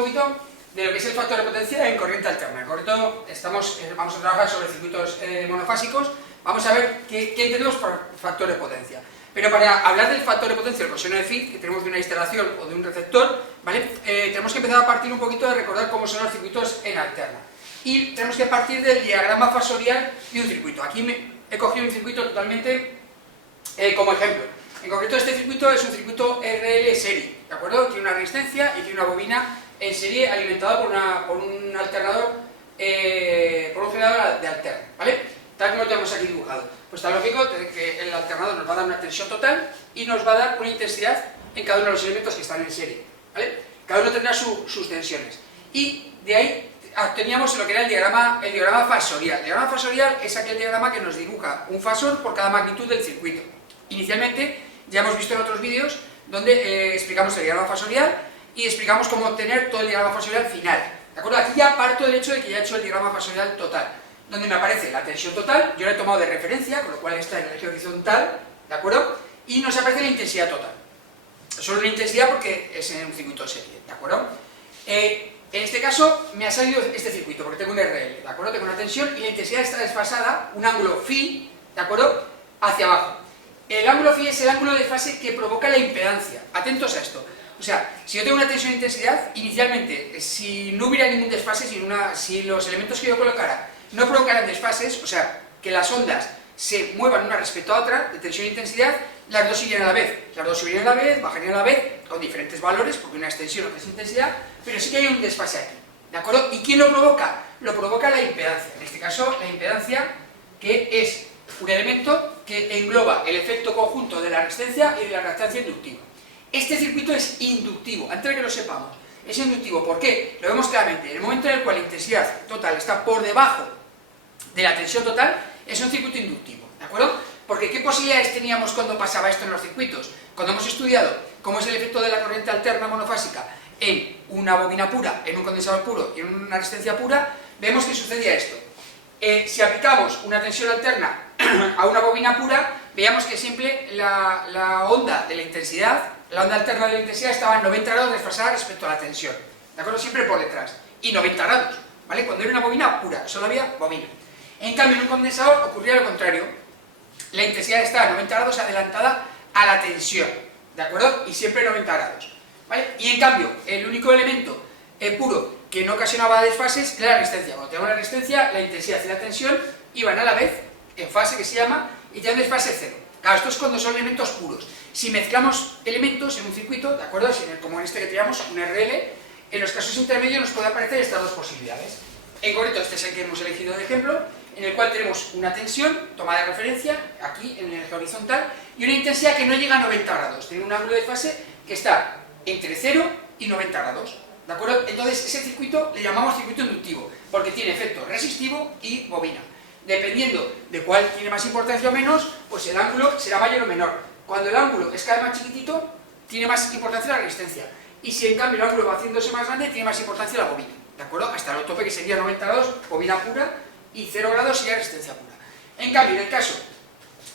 poquito de lo que es el factor de potencia en corriente alterna. En concreto, vamos a trabajar sobre circuitos monofásicos. Vamos a ver qué entendemos por factor de potencia. Pero para hablar del factor de potencia, el coseno de phi, que tenemos de una instalación o de un receptor, ¿vale? Tenemos que empezar a partir un poquito de recordar cómo son los circuitos en alterna. Y tenemos que partir del diagrama fasorial de un circuito. Aquí he cogido un circuito totalmente como ejemplo. En concreto, este circuito es un circuito RL serie, ¿de acuerdo? Tiene una resistencia y tiene una bobina en serie alimentada por un alternador, por un generador de alterna, ¿vale? Tal como lo tenemos aquí dibujado. Pues está lógico que el alternador nos va a dar una tensión total y nos va a dar una intensidad en cada uno de los elementos que están en serie, ¿vale? Cada uno tendrá sus tensiones. Y de ahí obteníamos lo que era el diagrama fasorial. El diagrama fasorial es aquel diagrama que nos dibuja un fasor por cada magnitud del circuito. Inicialmente, ya hemos visto en otros vídeos donde explicamos el diagrama fasorial y explicamos cómo obtener todo el diagrama fasorial final. ¿De acuerdo? Aquí ya parto del hecho de que ya he hecho el diagrama fasorial total, donde me aparece la tensión total, yo la he tomado de referencia, con lo cual está en el eje horizontal, ¿de acuerdo? Y nos aparece la intensidad total. Solo una intensidad porque es en un circuito serie, ¿de acuerdo? En este caso me ha salido este circuito, porque tengo un RL, ¿de acuerdo? Tengo una tensión y la intensidad está desfasada, un ángulo phi, ¿de acuerdo? Hacia abajo. El ángulo phi es el ángulo de fase que provoca la impedancia. Atentos a esto. O sea, si yo tengo una tensión e intensidad, inicialmente, si no hubiera ningún desfase, si los elementos que yo colocara no provocaran desfases, o sea, que las ondas se muevan una respecto a otra, de tensión e intensidad, las dos irían a la vez. Las dos subirían a la vez, bajarían a la vez, con diferentes valores, porque una es tensión, otra es intensidad, pero sí que hay un desfase aquí, ¿de acuerdo? ¿Y quién lo provoca? Lo provoca la impedancia. En este caso, la impedancia, que es un elemento que engloba el efecto conjunto de la resistencia y de la reactancia inductiva. Este circuito es inductivo, antes de que lo sepamos. Es inductivo, ¿por qué? Lo vemos claramente. En el momento en el cual la intensidad total está por debajo de la tensión total, es un circuito inductivo, ¿de acuerdo? Porque ¿qué posibilidades teníamos cuando pasaba esto en los circuitos? Cuando hemos estudiado cómo es el efecto de la corriente alterna monofásica en una bobina pura, en un condensador puro y en una resistencia pura, vemos que sucedía esto. Si aplicamos una tensión alterna a una bobina pura, veíamos que siempre la onda de la intensidad, la onda alterna de la intensidad estaba en 90 grados desfasada respecto a la tensión, ¿de acuerdo? Siempre por detrás, y 90 grados, ¿vale? Cuando era una bobina pura, solo había bobina. En cambio, en un condensador ocurría lo contrario, la intensidad está a 90 grados adelantada a la tensión, ¿de acuerdo? Y siempre 90 grados, ¿vale? Y en cambio, el único elemento puro que no ocasionaba desfases era la resistencia. Cuando tenemos la resistencia, la intensidad y la tensión iban a la vez en fase, que se llama, y tienen desfase cero. Claro, esto es cuando son elementos puros. Si mezclamos elementos en un circuito, ¿de acuerdo? Como en este que teníamos, un RL, en los casos intermedios nos puede aparecer estas dos posibilidades. En concreto, este es el que hemos elegido de ejemplo, en el cual tenemos una tensión, tomada de referencia, aquí en el eje horizontal, y una intensidad que no llega a 90 grados. Tiene un ángulo de fase que está entre 0 y 90 grados. ¿De acuerdo? Entonces, ese circuito le llamamos circuito inductivo, porque tiene efecto resistivo y bobina. Dependiendo de cuál tiene más importancia o menos, pues el ángulo será mayor o menor. Cuando el ángulo es cada vez más chiquitito, tiene más importancia la resistencia. Y si en cambio el ángulo va haciéndose más grande, tiene más importancia la bobina. ¿De acuerdo? Hasta el tope, que sería 90 grados, bobina pura, y 0 grados sería resistencia pura. En cambio, en el caso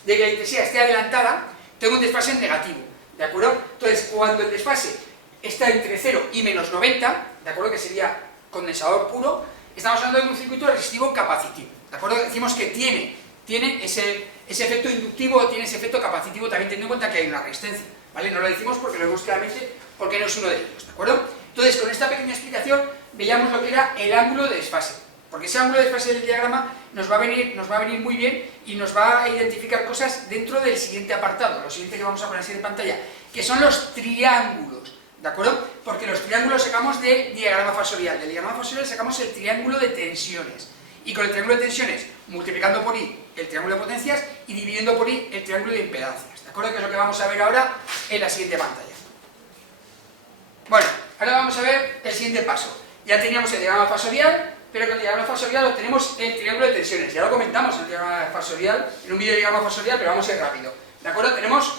de que la intensidad esté adelantada, tengo un desfase negativo. ¿De acuerdo? Entonces, cuando el desfase está entre 0 y menos 90, ¿de acuerdo? Que sería condensador puro, estamos hablando de un circuito resistivo capacitivo, ¿de acuerdo? Decimos que tiene ese efecto inductivo, tiene ese efecto capacitivo, también teniendo en cuenta que hay una resistencia, ¿vale? No lo decimos porque lo vemos claramente, porque no es uno de ellos, ¿de acuerdo? Entonces, con esta pequeña explicación, veíamos lo que era el ángulo de desfase, porque ese ángulo de desfase del diagrama nos va a venir muy bien y nos va a identificar cosas dentro del siguiente apartado, lo siguiente que vamos a poner así en pantalla, que son los triángulos. ¿De acuerdo? Porque los triángulos sacamos del diagrama fasorial. Del diagrama fasorial sacamos el triángulo de tensiones. Y con el triángulo de tensiones, multiplicando por i el triángulo de potencias y dividiendo por i el triángulo de impedancias. ¿De acuerdo? Que es lo que vamos a ver ahora en la siguiente pantalla. Bueno, ahora vamos a ver el siguiente paso. Ya teníamos el diagrama fasorial, pero con el diagrama fasorial obtenemos el triángulo de tensiones. Ya lo comentamos en el diagrama fasorial, en un vídeo de diagrama fasorial, pero vamos a ir rápido. ¿De acuerdo? Tenemos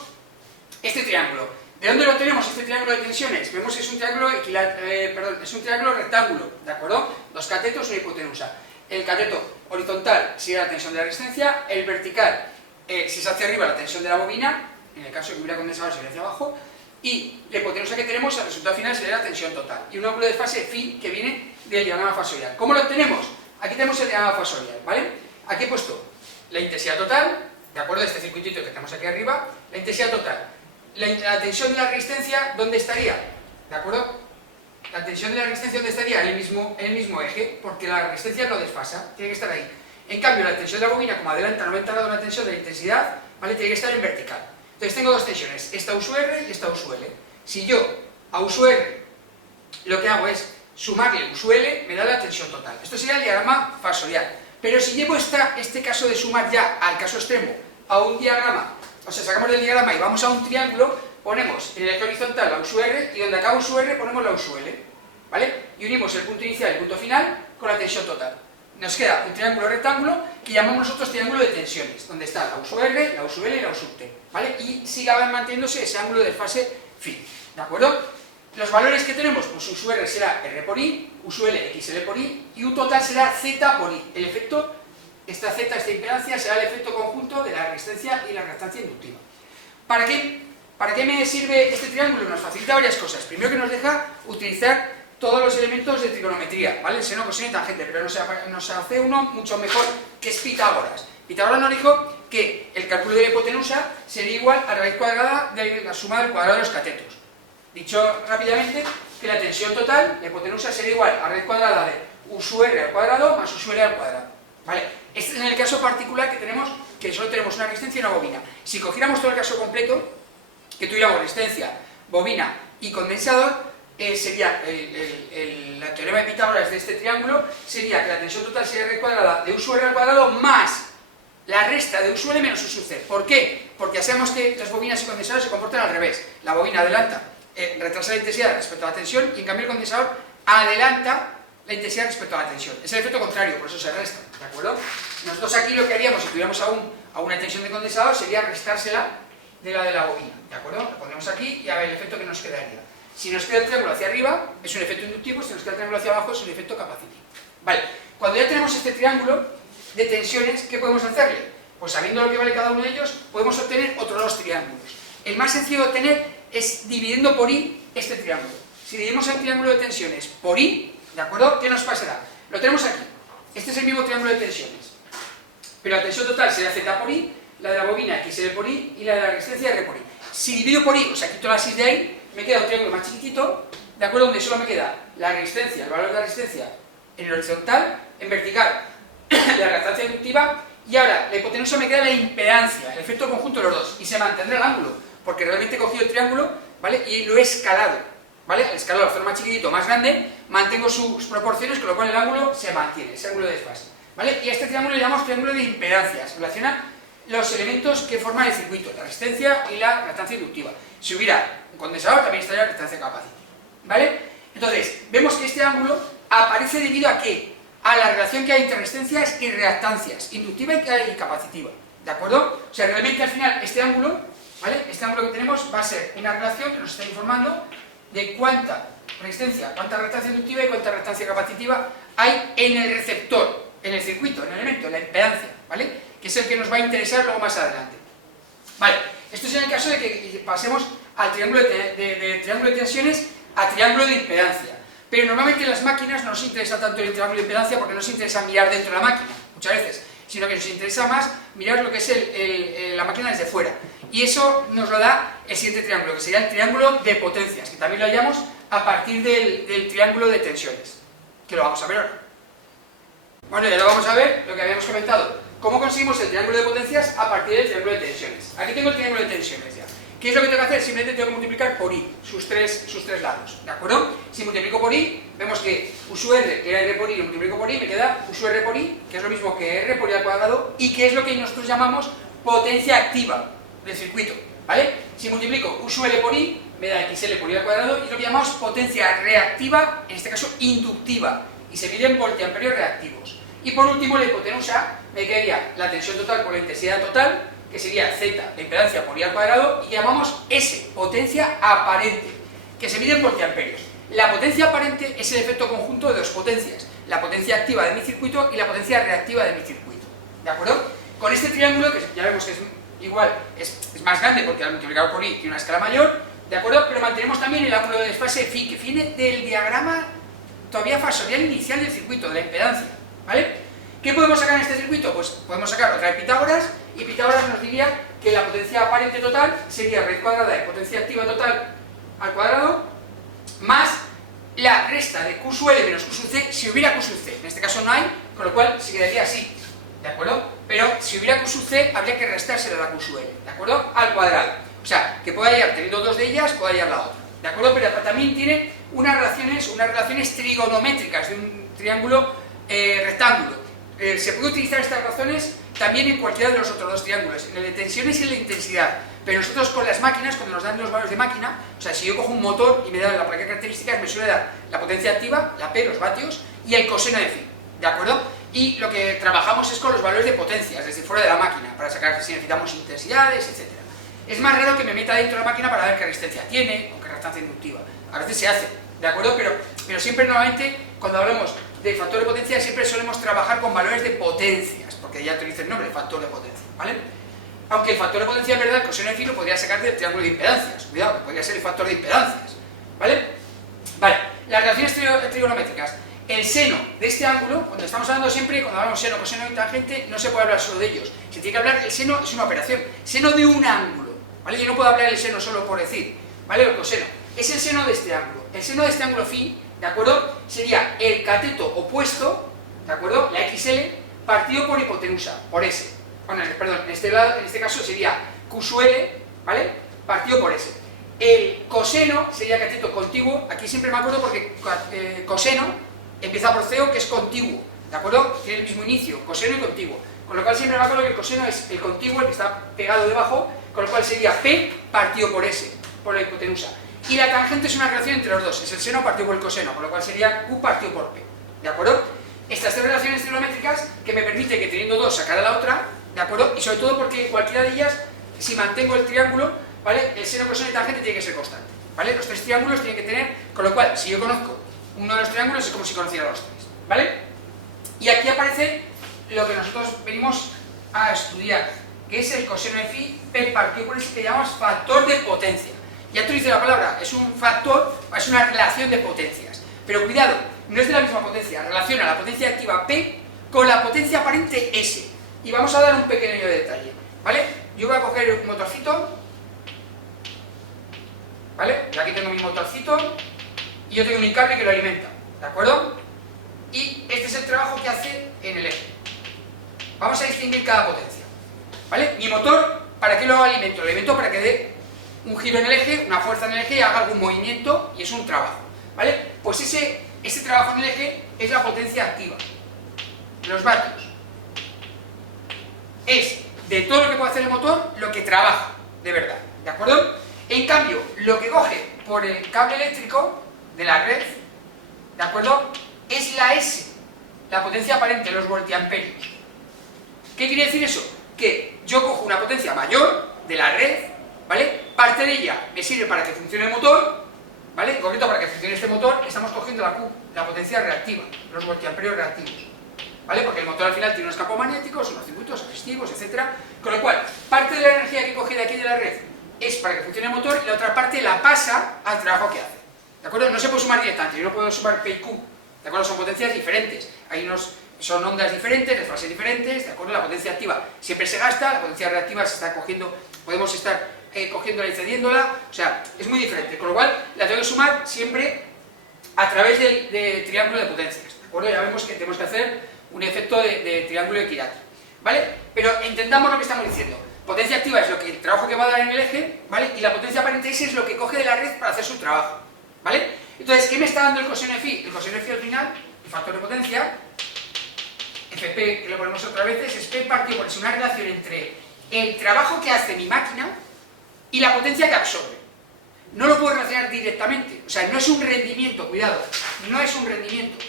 este triángulo. ¿De dónde lo tenemos, este triángulo de tensiones? Vemos que es un triángulo, es un triángulo rectángulo, ¿de acuerdo? Dos catetos, una hipotenusa. El cateto horizontal sería la tensión de la resistencia, el vertical, si es hacia arriba, la tensión de la bobina, en el caso de que hubiera condensador sería hacia abajo, y la hipotenusa que tenemos, el resultado final sería la tensión total. Y un ángulo de fase phi que viene del diagrama fasorial. ¿Cómo lo obtenemos? Aquí tenemos el diagrama fasorial, ¿vale? Aquí he puesto la intensidad total, de acuerdo a este circuitito que tenemos aquí arriba, la intensidad total. La tensión de la resistencia, ¿dónde estaría? ¿De acuerdo? La tensión de la resistencia, ¿dónde estaría? En el mismo eje, porque la resistencia no desfasa, tiene que estar ahí. En cambio, la tensión de la bobina, como adelanta 90 grados la tensión de la intensidad, ¿vale? Tiene que estar en vertical. Entonces tengo dos tensiones, esta U sub R y esta U sub L. Si yo a U sub R lo que hago es sumarle U sub L, me da la tensión total. Esto sería el diagrama fasorial. Pero si llevo este caso de sumar ya al caso extremo a un diagrama, o sea, sacamos del diagrama y vamos a un triángulo, ponemos en el eje horizontal la U sub R y donde acaba U sub R ponemos la U sub L, ¿vale? Y unimos el punto inicial y el punto final con la tensión total. Nos queda un triángulo rectángulo que llamamos nosotros triángulo de tensiones, donde está la U sub R, la U sub L y la U sub T, ¿vale? Y sigue manteniéndose ese ángulo de fase phi, ¿de acuerdo? Los valores que tenemos, pues U sub R será R por I, U sub L XL por I y U total será Z por I. El efecto, esta Z, esta impedancia, será el efecto conjunto de la resistencia y la reactancia inductiva. ¿Para qué me sirve este triángulo? Nos facilita varias cosas. Primero que nos deja utilizar todos los elementos de trigonometría, ¿vale? El seno, coseno y tangente, pero nos hace uno mucho mejor, que es Pitágoras. Pitágoras nos dijo que el cálculo de la hipotenusa sería igual a raíz cuadrada de la suma del cuadrado de los catetos. Dicho rápidamente, que la tensión total, la hipotenusa, sería igual a raíz cuadrada de U sub R al cuadrado más U sub L al cuadrado, ¿vale? Este es en el caso particular que tenemos, que solo tenemos una resistencia y una bobina. Si cogiéramos todo el caso completo, que tuviéramos resistencia, bobina y condensador, sería la teorema de Pitágoras de este triángulo, sería que la tensión total sería R cuadrada de U sub R al cuadrado más la resta de U sub L menos U sub C. ¿Por qué? Porque ya sabemos que las bobinas y condensadores se comportan al revés. La bobina adelanta, retrasa la intensidad respecto a la tensión y en cambio el condensador adelanta la intensidad respecto a la tensión. Es el efecto contrario, por eso se resta, ¿de acuerdo? Nosotros aquí lo que haríamos si tuviéramos a una tensión de condensador sería restársela de la bobina, ¿de acuerdo? Lo pondremos aquí y a ver el efecto que nos quedaría. Si nos queda el triángulo hacia arriba, es un efecto inductivo, si nos queda el triángulo hacia abajo, es un efecto capacitivo. Vale, cuando ya tenemos este triángulo de tensiones, ¿qué podemos hacerle? Pues sabiendo lo que vale cada uno de ellos, podemos obtener otros dos triángulos. El más sencillo de obtener es dividiendo por I este triángulo. Si dividimos el triángulo de tensiones por I, ¿de acuerdo? ¿Qué nos pasará? Lo tenemos aquí. Este es el mismo triángulo de tensiones. Pero la tensión total será Z por I, la de la bobina XL por I y la de la resistencia R por I. Si divido por I, o sea, quito la 6 de ahí, me queda un triángulo más chiquitito, ¿de acuerdo? Donde solo me queda la resistencia, el valor de la resistencia en el horizontal, en vertical la reactancia inductiva, y ahora la hipotenusa me queda la impedancia, el efecto conjunto de los dos, y se mantendrá el ángulo, porque realmente he cogido el triángulo, ¿vale? Y lo he escalado, ¿vale? Al escalarlo, al hacerlo más chiquitito, más grande, mantengo sus proporciones, con lo cual el ángulo se mantiene, ese ángulo de desfase, ¿vale? Y a este triángulo le llamamos triángulo de impedancias, relaciona los elementos que forman el circuito, la resistencia y la reactancia inductiva. Si hubiera un condensador, también estaría la reactancia capacitiva, ¿vale? Entonces, vemos que este ángulo aparece debido a ¿qué? A la relación que hay entre resistencias y reactancias, inductiva y capacitiva, ¿de acuerdo? O sea, realmente al final este ángulo, ¿vale? Este ángulo que tenemos va a ser una relación que nos está informando de cuánta resistencia, cuánta reactancia inductiva y cuánta reactancia capacitiva hay en el receptor, en el circuito, en el elemento, en la impedancia, ¿vale? Que es el que nos va a interesar luego más adelante. Vale, esto es en el caso de que pasemos al triángulo de triángulo de tensiones a triángulo de impedancia. Pero normalmente en las máquinas no nos interesa tanto el triángulo de impedancia porque no nos interesa mirar dentro de la máquina, muchas veces, sino que nos interesa más mirar lo que es la máquina desde fuera. Y eso nos lo da el siguiente triángulo, que sería el triángulo de potencias, que también lo hallamos a partir del triángulo de tensiones, que lo vamos a ver ahora. Bueno, ya lo vamos a ver, lo que habíamos comentado. ¿Cómo conseguimos el triángulo de potencias a partir del triángulo de tensiones? Aquí tengo el triángulo de tensiones ya. ¿Qué es lo que tengo que hacer? Simplemente tengo que multiplicar por I, sus tres lados, ¿de acuerdo? Si multiplico por I, vemos que U sub R, que era R por I, lo multiplico por I, me queda U sub R por I, que es lo mismo que R por I al cuadrado, y que es lo que nosotros llamamos potencia activa del circuito, ¿vale? Si multiplico U sub L por I, me da XL por I al cuadrado, y lo que llamamos potencia reactiva, en este caso inductiva, y se mide en voltiamperios reactivos. Y por último, la hipotenusa me quedaría la tensión total por la intensidad total, que sería Z, la impedancia por I al cuadrado, y llamamos S, potencia aparente, que se mide en voltiamperios. La potencia aparente es el efecto conjunto de dos potencias, la potencia activa de mi circuito y la potencia reactiva de mi circuito, ¿de acuerdo? Con este triángulo, que ya vemos que es igual, es más grande porque al multiplicar por I tiene una escala mayor, ¿de acuerdo? Pero mantenemos también el ángulo de desfase phi, que viene del diagrama todavía fasorial inicial del circuito, de la impedancia, ¿vale? ¿Qué podemos sacar en este circuito? Pues podemos sacar otra de Pitágoras, y Pitágoras nos diría que la potencia aparente total sería raíz cuadrada de potencia activa total al cuadrado, más la resta de Q sub L menos Q sub C, si hubiera Q sub C. En este caso no hay, con lo cual se quedaría así, ¿de acuerdo? Pero si hubiera Q sub C, habría que restárselo a la Q sub L, ¿de acuerdo? Al cuadrado. O sea, que pueda hallar, teniendo dos de ellas, pueda hallar la otra, ¿de acuerdo? Pero también tiene unas relaciones trigonométricas de un triángulo rectángulo. Se puede utilizar estas razones también en cualquiera de los otros dos triángulos, en el de tensiones y en la intensidad. Pero nosotros con las máquinas, cuando nos dan los valores de máquina, o sea, si yo cojo un motor y me da la placa de características, me suele dar la potencia activa, la P, los vatios, y el coseno de phi, ¿de acuerdo? Y lo que trabajamos es con los valores de potencias, desde fuera de la máquina, para sacar si necesitamos intensidades, etc. Es más raro que me meta dentro de la máquina para ver qué resistencia tiene, o qué reactancia inductiva. A veces se hace, ¿de acuerdo? Pero siempre normalmente, cuando hablamos de factor de potencia, siempre solemos trabajar con valores de potencias, porque ya utiliza el nombre, factor de potencia, ¿vale? Aunque el factor de potencia, en verdad, el coseno de phi lo podría sacar del triángulo de impedancias, cuidado, podría ser el factor de impedancias, ¿vale? Vale, las relaciones trigonométricas. El seno de este ángulo, cuando estamos hablando siempre, cuando hablamos seno, coseno y tangente, no se puede hablar solo de ellos. Se tiene que hablar, el seno es una operación, seno de un ángulo, ¿vale? Yo no puedo hablar del seno solo por decir, ¿vale? El coseno es el seno de este ángulo. El seno de este ángulo phi, ¿de acuerdo? Sería el cateto opuesto, ¿de acuerdo? La XL, partido por hipotenusa, por S. Bueno, perdón, en este caso sería Q sub L, ¿vale? Partido por S. El coseno sería cateto contiguo, aquí siempre me acuerdo porque coseno empieza por CO, que es contiguo, ¿de acuerdo? Tiene el mismo inicio, coseno y contiguo. Con lo cual siempre me acuerdo que el coseno es el contiguo, el que está pegado debajo, con lo cual sería P partido por S, por la hipotenusa. Y la tangente es una relación entre los dos, es el seno partido por el coseno, con lo cual sería Q partido por P, ¿de acuerdo? Estas tres relaciones trigonométricas que me permiten que teniendo dos sacar a la otra, ¿de acuerdo? Y sobre todo porque cualquiera de ellas, si mantengo el triángulo, ¿vale? El seno, coseno y tangente tiene que ser constante, ¿vale? Los tres triángulos tienen que tener, con lo cual, si yo conozco uno de los triángulos, es como si conociera los tres, ¿vale? Y aquí aparece lo que nosotros venimos a estudiar, que es el coseno de phi, P partido por S, que llamamos factor de potencia. Ya te dice la palabra, es un factor, es una relación de potencias. Pero cuidado, no es de la misma potencia, relaciona la potencia activa P con la potencia aparente S. Y vamos a dar un pequeño detalle, ¿vale? Yo voy a coger un motorcito, ¿vale? Yo aquí tengo mi motorcito y yo tengo mi cable que lo alimenta, ¿de acuerdo? Y este es el trabajo que hace en el eje. Vamos a distinguir cada potencia, ¿vale? Mi motor, ¿para qué lo alimento? Lo alimento para que dé un giro en el eje, una fuerza en el eje y haga algún movimiento, y es un trabajo, ¿vale? Pues ese trabajo en el eje es la potencia activa, los vatios. Es de todo lo que puede hacer el motor lo que trabaja, de verdad, ¿de acuerdo? En cambio, lo que coge por el cable eléctrico de la red, ¿de acuerdo? Es la S, la potencia aparente, los voltiamperios. ¿Qué quiere decir eso? Que yo cojo una potencia mayor de la red, ¿vale? Parte de ella me sirve para que funcione el motor, ¿vale? En concreto, para que funcione este motor, estamos cogiendo la Q, la potencia reactiva, los voltiamperios reactivos, ¿vale? Porque el motor al final tiene unos campos magnéticos, unos circuitos resistivos, etc. Con lo cual, parte de la energía que coge de aquí de la red es para que funcione el motor y la otra parte la pasa al trabajo que hace, ¿de acuerdo? No se puede sumar directamente, yo no puedo sumar P y Q, ¿de acuerdo? Son potencias diferentes, son ondas diferentes, desfases diferentes, ¿de acuerdo? La potencia activa siempre se gasta, la potencia reactiva se está cogiendo, podemos estar cogiéndola y cediéndola, o sea, es muy diferente, con lo cual la tengo que sumar siempre a través del triángulo de potencias, ¿de acuerdo? Ya vemos que tenemos que hacer un efecto de triángulo equilátero, ¿vale? Pero entendamos lo que estamos diciendo. Potencia activa es el trabajo que va a dar en el eje, ¿vale? Y la potencia aparente S es lo que coge de la red para hacer su trabajo, ¿vale? Entonces, ¿qué me está dando el coseno de phi? El coseno de phi al final, el factor de potencia, Fp, que lo ponemos otra vez, es P partido por S, una relación entre el trabajo que hace mi máquina y la potencia que absorbe. No lo puedo relacionar directamente, o sea, no es un rendimiento, cuidado, no es un rendimiento,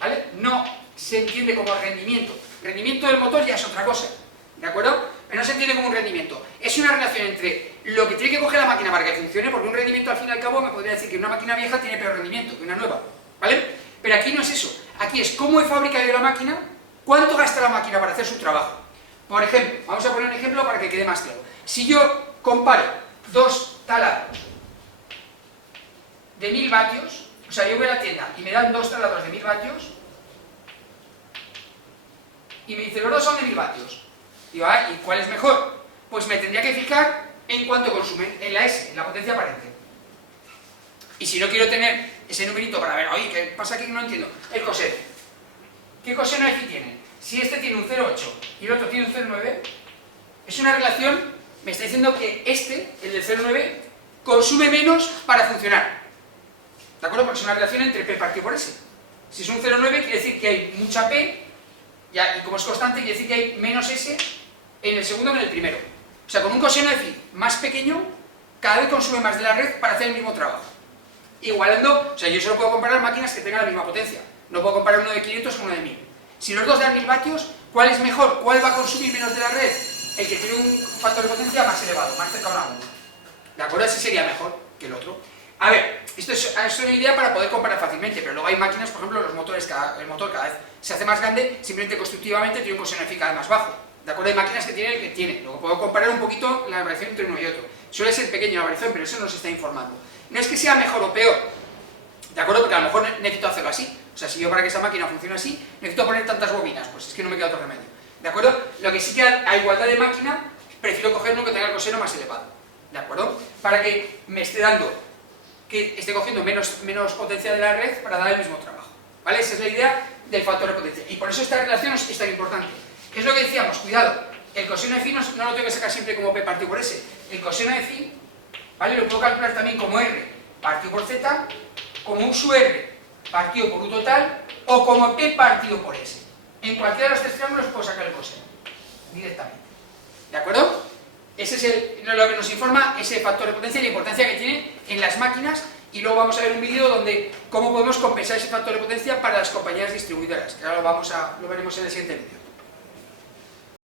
¿vale? No se entiende como rendimiento. Rendimiento del motor ya es otra cosa, ¿de acuerdo? Pero no se entiende como un rendimiento. Es una relación entre lo que tiene que coger la máquina para que funcione, porque un rendimiento al fin y al cabo me podría decir que una máquina vieja tiene peor rendimiento que una nueva, ¿vale? Pero aquí no es eso. Aquí es cómo he fabricado yo la máquina, cuánto gasta la máquina para hacer su trabajo. Por ejemplo, vamos a poner un ejemplo para que quede más claro. Si yo comparo 2 taladros de 1000 vatios, o sea, yo voy a la tienda y me dan 2 taladros de 1000 vatios, y me dice, los dos son de 1000 vatios. Digo, ah, ¿y cuál es mejor? Pues me tendría que fijar en cuánto consumen, en la S, en la potencia aparente. Y si no quiero tener ese numerito para ver, oye, ¿qué pasa aquí que no entiendo? El coseno. ¿Qué coseno F tiene? Si este tiene un 0,8 y el otro tiene un 0,9, es una relación, me está diciendo que este, el del 0,9, consume menos para funcionar. ¿De acuerdo? Porque es una relación entre P partido por S. Si es un 0,9 quiere decir que hay mucha P, y como es constante quiere decir que hay menos S en el segundo que en el primero. O sea, con un coseno de phi más pequeño, cada vez consume más de la red para hacer el mismo trabajo. Igualando, o sea, yo solo puedo comparar máquinas que tengan la misma potencia. No puedo comparar uno de 500 con uno de 1000. Si los dos dan 1000 vatios, ¿cuál es mejor? ¿Cuál va a consumir menos de la red? El que tiene un factor de potencia más elevado, más cercano a 1. ¿De acuerdo? Ese sería mejor que el otro. A ver, esto es una idea para poder comparar fácilmente, pero luego hay máquinas, por ejemplo, los motores, el motor cada vez se hace más grande, simplemente constructivamente tiene un coseno de phi cada vez más bajo. ¿De acuerdo? Hay máquinas que tienen el que tiene. Luego puedo comparar un poquito la variación entre uno y otro. Suele ser pequeña la variación, pero eso nos está informando. No es que sea mejor o peor, ¿de acuerdo? Porque a lo mejor necesito hacerlo así. O sea, si yo para que esa máquina funcione así, necesito poner tantas bobinas, pues es que no me queda otro remedio. ¿De acuerdo? Lo que sí que a igualdad de máquina, prefiero coger uno que tenga el coseno más elevado. ¿De acuerdo? Para que me esté dando, que esté cogiendo menos potencia de la red para dar el mismo trabajo. ¿Vale? Esa es la idea del factor de potencia. Y por eso esta relación es tan importante. ¿Qué es lo que decíamos? Cuidado, el coseno de phi no lo tengo que sacar siempre como P partido por S. El coseno de phi, ¿vale? Lo puedo calcular también como R partido por Z, como U sub R partido por U total, o como P partido por S. En cualquiera de los tres triángulos puedo sacar el coseno, directamente. ¿De acuerdo? Ese es lo que nos informa ese factor de potencia y la importancia que tiene en las máquinas, y luego vamos a ver un vídeo donde cómo podemos compensar ese factor de potencia para las compañías distribuidoras, que ahora lo veremos en el siguiente vídeo.